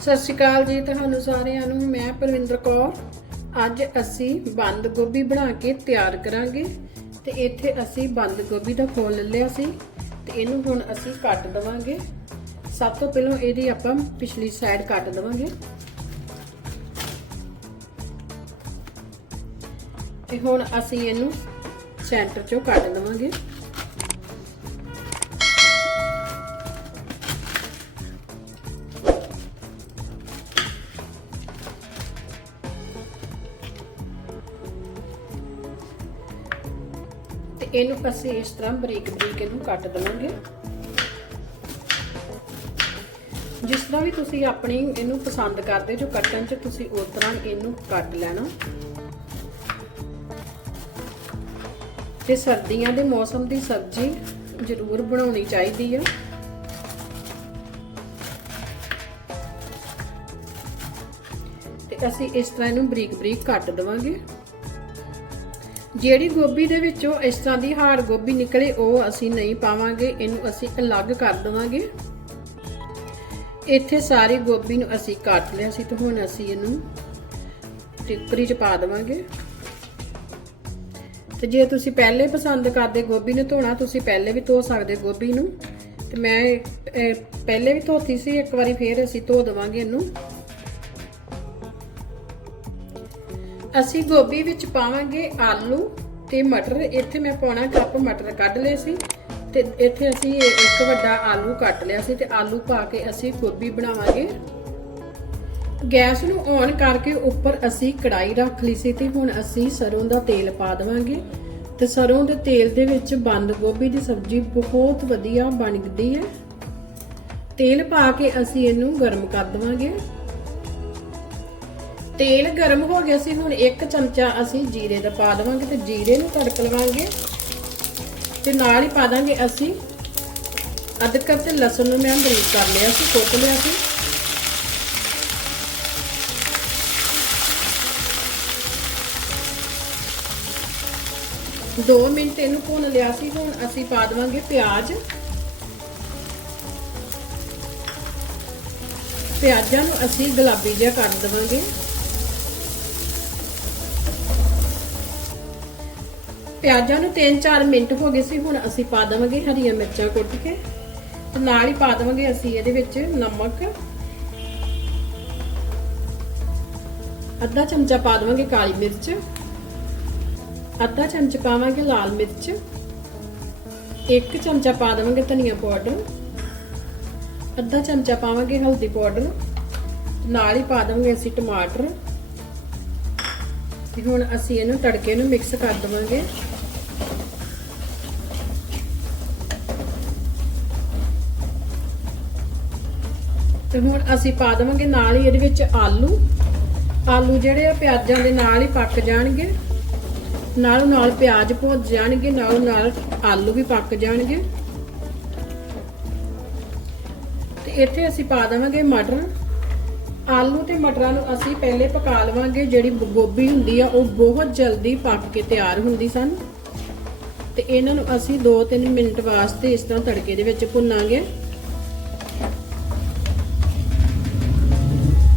ਸਤਿ ਸ਼੍ਰੀ ਅਕਾਲ ਜੀ ਤੁਹਾਨੂੰ ਸਾਰਿਆਂ ਨੂੰ, ਮੈਂ ਪਰਵਿੰਦਰ ਕੌਰ। ਅੱਜ ਅਸੀਂ ਬੰਦ ਗੋਭੀ ਬਣਾ ਕੇ ਤਿਆਰ ਕਰਾਂਗੇ ਤੇ ਇੱਥੇ ਅਸੀਂ ਬੰਦ ਗੋਭੀ ਦਾ ਫੁੱਲ ਲਿਆ ਸੀ ਤੇ ਇਹਨੂੰ ਹੁਣ ਅਸੀਂ ਕੱਟ ਦਵਾਂਗੇ। ਸਭ ਤੋਂ ਪਹਿਲਾਂ ਇਹਦੀ ਆਪਾਂ ਪਿਛਲੀ ਸਾਈਡ ਕੱਟ ਦਵਾਂਗੇ। ਤੇ ਹੁਣ ਅਸੀਂ ਇਹਨੂੰ ਸੈਂਟਰ ਚੋਂ ਕੱਟ ਦਵਾਂਗੇ। ਇਹਨੂੰ ਅਸੀਂ ਇਸ ਤਰ੍ਹਾਂ ਬਰੀਕ ਬਰੀਕ ਇਹਨੂੰ ਕੱਟ ਦਵਾਂਗੇ। ਜਿਸ ਤਰ੍ਹਾਂ ਵੀ ਤੁਸੀਂ ਆਪਣੀ ਇਹਨੂੰ ਪਸੰਦ ਕਰਦੇ ਜੋ ਕੱਟਣ ਚ ਤੁਸੀਂ ਉਸ ਤਰ੍ਹਾਂ ਇਹਨੂੰ ਕੱਟ ਲੈਣਾ। ਤੇ ਸਰਦੀਆਂ ਦੇ ਮੌਸਮ ਦੀ ਸਬਜ਼ੀ ਜ਼ਰੂਰ ਬਣਾਉਣੀ ਚਾਹੀਦੀ ਆ। ਤੇ ਅਸੀਂ ਇਸ ਤਰ੍ਹਾਂ ਇਹਨੂੰ ਬਰੀਕ ਬਰੀਕ ਕੱਟ ਦਵਾਂਗੇ। ਜਿਹੜੀ ਗੋਭੀ ਦੇ ਵਿੱਚੋਂ ਇਸ ਤਰ੍ਹਾਂ ਦੀ ਹਾਰ ਗੋਭੀ ਨਿਕਲੇ, ਉਹ ਅਸੀਂ ਨਹੀਂ ਪਾਵਾਂਗੇ, ਇਹਨੂੰ ਅਸੀਂ ਅਲੱਗ ਕਰ ਦਵਾਂਗੇ। ਇੱਥੇ ਸਾਰੀ ਗੋਭੀ ਨੂੰ ਅਸੀਂ ਕੱਟ ਲਿਆ ਸੀ ਤੇ ਹੁਣ ਅਸੀਂ ਇਹਨੂੰ ਟਿੱਕਰੀ 'ਚ ਪਾ ਦਵਾਂਗੇ। ਤੇ ਜੇ ਤੁਸੀਂ ਪਹਿਲੇ ਪਸੰਦ ਕਰਦੇ ਗੋਭੀ ਨੂੰ ਧੋਣਾ, ਤੁਸੀਂ ਪਹਿਲੇ ਵੀ ਧੋ ਸਕਦੇ ਗੋਭੀ ਨੂੰ। ਤੇ ਮੈਂ ਪਹਿਲੇ ਵੀ ਧੋਤੀ ਸੀ, ਇੱਕ ਵਾਰੀ ਫੇਰ ਅਸੀਂ ਧੋ ਦਵਾਂਗੇ ਇਹਨੂੰ। ਅਸੀਂ ਗੋਭੀ ਵਿੱਚ ਪਾਵਾਂਗੇ ਆਲੂ ਤੇ ਮਟਰ। ਇੱਥੇ ਮੈਂ ਪੌਣਾ ਕੱਪ ਮਟਰ ਕੱਢ ਲਏ ਸੀ ਤੇ ਇੱਥੇ ਅਸੀਂ ਇੱਕ ਵੱਡਾ ਆਲੂ ਕੱਟ ਲਿਆ ਸੀ ਤੇ ਆਲੂ ਪਾ ਕੇ ਅਸੀਂ ਗੋਭੀ ਬਣਾਵਾਂਗੇ। ਗੈਸ ਨੂੰ ਔਨ ਕਰਕੇ ਉੱਪਰ ਅਸੀਂ ਕੜਾਈ ਰੱਖ ਲਈ ਸੀ ਤੇ ਹੁਣ ਅਸੀਂ ਸਰੋਂ ਦਾ ਤੇਲ ਪਾ ਦੇਵਾਂਗੇ। ਤੇ ਸਰੋਂ ਦੇ ਤੇਲ ਦੇ ਵਿੱਚ ਬੰਦ ਗੋਭੀ ਦੀ ਸਬਜ਼ੀ ਬਹੁਤ ਵਧੀਆ ਬਣਦੀ ਹੈ। ਤੇਲ ਪਾ ਕੇ ਅਸੀਂ ਇਹਨੂੰ ਗਰਮ ਕਰ ਦੇਵਾਂਗੇ। ਤੇਲ ਗਰਮ ਹੋ ਗਿਆ ਸੀ, ਹੁਣ ਇੱਕ ਚਮਚਾ ਅਸੀਂ ਜੀਰੇ ਦਾ ਪਾ ਦੇਵਾਂਗੇ ਤੇ ਜੀਰੇ ਨੂੰ ਤੜਕ ਲਵਾਂਗੇ। ਤੇ ਨਾਲ ਹੀ ਪਾ ਦਾਂਗੇ ਅਸੀਂ ਅਦਰਕ ਤੇ ਲਸਣ ਨੂੰ ਮੈਂ ਬਰੀਕ ਕਰ ਲਿਆ ਸੀ ਕੁੱਟ ਲਿਆ ਸੀ। ਦੋ ਮਿੰਟ ਇਹਨੂੰ ਭੁੰਨ ਲਿਆ ਸੀ, ਹੁਣ ਅਸੀਂ ਪਾ ਦੇਵਾਂਗੇ ਪਿਆਜ਼। ਪਿਆਜ਼ਾਂ ਨੂੰ ਅਸੀਂ ਗੁਲਾਬੀ ਜਿਹਾ ਕਰ ਦੇਵਾਂਗੇ। ਪਿਆਜ਼ਾਂ ਨੂੰ 3-4 ਮਿੰਟ ਹੋ ਗਏ ਸੀ, ਹੁਣ ਅਸੀਂ ਪਾ ਦੇਵਾਂਗੇ ਹਰੀਆਂ ਮਿਰਚਾਂ ਕੁੱਟ ਕੇ। ਤੇ ਨਾਲ ਹੀ ਪਾ ਦੇਵਾਂਗੇ ਅਸੀਂ ਇਹਦੇ ਵਿੱਚ ਨਮਕ। ਅੱਧਾ ਚਮਚਾ ਪਾ ਦੇਵਾਂਗੇ ਕਾਲੀ ਮਿਰਚ। ਅੱਧਾ ਚਮਚਾ ਪਾਵਾਂਗੇ ਲਾਲ ਮਿਰਚ। ਇੱਕ ਚਮਚਾ ਪਾ ਦੇਵਾਂਗੇ ਧਨੀਆ ਪਾਊਡਰ। ਅੱਧਾ ਚਮਚਾ ਪਾਵਾਂਗੇ ਹਲਦੀ ਪਾਊਡਰ। ਨਾਲ ਹੀ ਪਾ ਦੇਵਾਂਗੇ ਅਸੀਂ ਟਮਾਟਰ। ਤੇ ਹੁਣ ਅਸੀਂ ਇਹਨੂੰ ਤੜਕੇ ਨੂੰ ਮਿਕਸ ਕਰ ਦਵਾਂਗੇ। ਤੇ ਹੁਣ ਅਸੀਂ ਪਾ ਦਵਾਂਗੇ ਨਾਲ ਹੀ ਇਹਦੇ ਵਿੱਚ ਆਲੂ। ਆਲੂ ਜਿਹੜੇ ਆ ਪਿਆਜ਼ਾਂ ਦੇ ਨਾਲ ਹੀ ਪੱਕ ਜਾਣਗੇ। ਨਾਲੋਂ ਨਾਲ ਪਿਆਜ਼ ਭੁੱਜ ਜਾਣਗੇ, ਨਾਲੋਂ ਨਾਲ ਆਲੂ ਵੀ ਪੱਕ ਜਾਣਗੇ। ਤੇ ਇੱਥੇ ਅਸੀਂ ਪਾ ਦੇਵਾਂਗੇ ਮਟਰ। ਆਲੂ ਤੇ ਮਟਰਾਂ ਨੂੰ ਅਸੀਂ ਪਹਿਲੇ ਪਕਾ ਲਵਾਂਗੇ। ਜਿਹੜੀ ਗੋਭੀ ਹੁੰਦੀ ਆ, ਉਹ ਬਹੁਤ ਜਲਦੀ ਪੱਕ ਕੇ ਤਿਆਰ ਹੁੰਦੀ ਸਨ। ਤੇ ਇਹਨਾਂ ਨੂੰ ਅਸੀਂ 2-3 ਮਿੰਟ ਵਾਸਤੇ ਇਸ ਤਰ੍ਹਾਂ ਤੜਕੇ ਦੇ ਵਿੱਚ ਭੁੰਨਾਂਗੇ।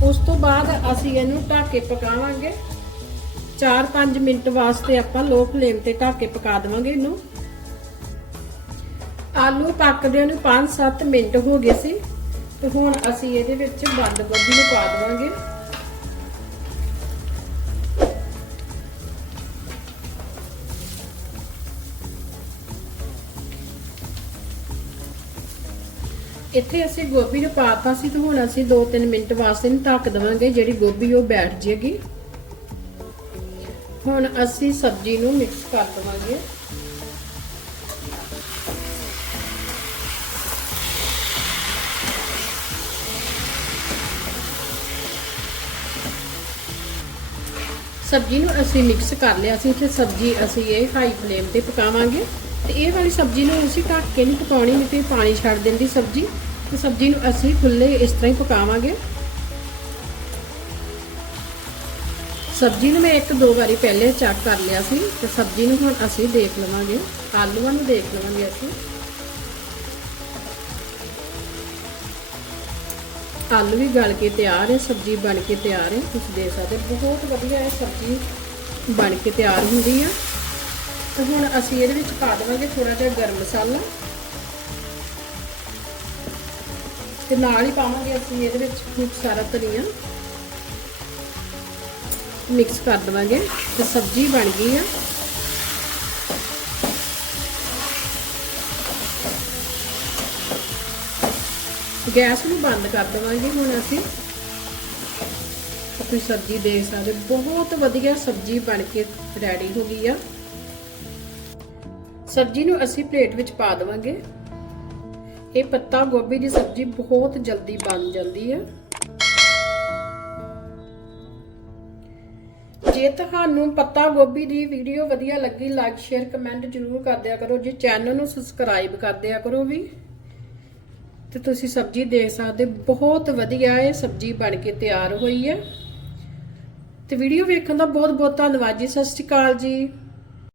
ਉਸ ਤੋਂ ਬਾਅਦ ਅਸੀਂ ਇਹਨੂੰ ਢੱਕ ਕੇ ਪਕਾਵਾਂਗੇ। 4-5 ਮਿੰਟ ਵਾਸਤੇ ਆਪਾਂ ਲੋ ਫਲੇਮ ਤੇ ਢੱਕ ਕੇ ਪਕਾ ਦੇਵਾਂਗੇ ਇਹਨੂੰ। ਆਲੂ ਪੱਕਦੇ ਨੂੰ 5-7 ਮਿੰਟ ਹੋ ਗਏ ਸੀ। ਤੇ ਹੁਣ ਅਸੀਂ ਇਹਦੇ ਵਿੱਚ ਬੰਦ ਗੋਭੀ ਨੂੰ ਪਾ ਦੇਵਾਂਗੇ। ਇੱਥੇ ਅਸੀਂ ਗੋਭੀ ਨੂੰ ਪਾਤਾ ਸੀ ਤੇ ਹੁਣ ਅਸੀਂ 2-3 ਮਿੰਟ ਵਾਸਤੇ ਇਹਨੂੰ ਢੱਕ ਦੇਵਾਂਗੇ, ਜਿਹੜੀ ਗੋਭੀ ਉਹ ਬੈਠ ਜੇਗੀ। ਹੁਣ ਅਸੀਂ ਸਬਜ਼ੀ ਨੂੰ ਮਿਕਸ ਕਰ ਦਵਾਂਗੇ। ਸਬਜ਼ੀ ਨੂੰ ਅਸੀਂ ਮਿਕਸ ਕਰ ਲਿਆ। ਸੀ ਤੇ ਸਬਜ਼ੀ, ਅਸੀਂ ਇਹ ਹਾਈ ਫਲੇਮ ਤੇ ਪਕਾਵਾਂਗੇ। ਤੇ ਇਹ ਵਾਲੀ ਸਬਜ਼ੀ ਨੂੰ ਅਸੀਂ ਢੱਕ ਕੇ ਨਹੀਂ ਪਕਾਉਣੀ, ਨਹੀਂ ਤੇ ਪਾਣੀ ਛੱਡ ਦਿੰਦੀ ਸਬਜ਼ੀ। ਤੇ ਸਬਜ਼ੀ ਨੂੰ ਅਸੀਂ ਖੁੱਲੇ ਇਸ ਤਰ੍ਹਾਂ ਹੀ ਪਕਾਵਾਂਗੇ। ਸਬਜ਼ੀ ਨੂੰ ਮੈਂ ਇੱਕ ਦੋ ਵਾਰੀ ਪਹਿਲੇ ਚੈੱਕ ਕਰ ਲਿਆ ਸੀ। ਤੇ ਸਬਜ਼ੀ ਨੂੰ ਹੁਣ ਅਸੀਂ ਦੇਖ ਲਵਾਂਗੇ। ਆਲੂਆਂ ਨੂੰ ਦੇਖ ਲਵਾਂਗੇ ਅਸੀਂ। ਆਲੂ ਵੀ ਗਲ ਕੇ ਤਿਆਰ ਹੈ ਸਬਜ਼ੀ ਬਣ ਕੇ ਤਿਆਰ ਹੈ। ਤੁਸੀਂ ਦੇਖ ਸਕਦੇ ਹੋ, ਬਹੁਤ ਵਧੀਆ ਇਹ ਸਬਜ਼ੀ ਬਣ ਕੇ ਤਿਆਰ ਹੁੰਦੀ ਆ। ਤੇ ਹੁਣ ਅਸੀਂ ਇਹਦੇ ਵਿੱਚ ਪਾ ਦੇਵਾਂਗੇ ਥੋੜਾ ਜਿਹਾ ਗਰਮ ਮਸਾਲਾ। ਤੇ ਨਾਲ ਹੀ ਪਾਵਾਂਗੇ ਅਸੀਂ ਇਹਦੇ ਵਿੱਚ ਖੂਬ ਸਾਰਾ ਧਨੀਆ। ਮਿਕਸ ਕਰ ਦੇਵਾਂਗੇ ਤੇ ਸਬਜ਼ੀ ਬਣ ਗਈ ਆ। ਗੈਸ ਨੂੰ ਬੰਦ ਕਰ ਦੇਵਾਂਗੇ ਹੁਣ ਅਸੀਂ। ਕੋਈ ਸਬਜ਼ੀ ਦੇਖ ਸਕਦੇ ਬਹੁਤ ਵਧੀਆ ਸਬਜ਼ੀ ਬਣ ਕੇ ਰੈਡੀ ਹੋ ਗਈ ਆ। ਸਬਜ਼ੀ ਨੂੰ ਅਸੀਂ ਪਲੇਟ ਵਿੱਚ ਪਾ ਦੇਵਾਂਗੇ। ਇਹ ਪੱਤਾ ਗੋਭੀ ਦੀ ਸਬਜ਼ੀ ਬਹੁਤ ਜਲਦੀ ਬਣ ਜਾਂਦੀ ਹੈ ਜੇ ਤੁਹਾਨੂੰ ਪੱਤਾ ਗੋਭੀ ਦੀ ਵੀਡੀਓ ਵਧੀਆ ਲੱਗੀ ਲਾਈਕ ਸ਼ੇਅਰ ਕਮੈਂਟ ਜ਼ਰੂਰ ਕਰ ਦਿਆ ਕਰੋ। ਜੇ ਚੈਨਲ ਨੂੰ ਸਬਸਕ੍ਰਾਈਬ ਕਰ ਦਿਆ ਕਰੋ ਵੀ। ਤੇ ਤੁਸੀਂ ਸਬਜ਼ੀ ਦੇਖ ਸਕਦੇ। ਬਹੁਤ ਵਧੀਆ ਇਹ ਸਬਜ਼ੀ ਬਣ ਕੇ ਤਿਆਰ ਹੋਈ ਹੈ। ਤੇ ਵੀਡੀਓ ਵੇਖਣ ਦਾ ਬਹੁਤ ਬਹੁਤ ਧੰਨਵਾਦ ਜੀ। ਸਤਿ ਸ਼੍ਰੀ ਅਕਾਲ ਜੀ।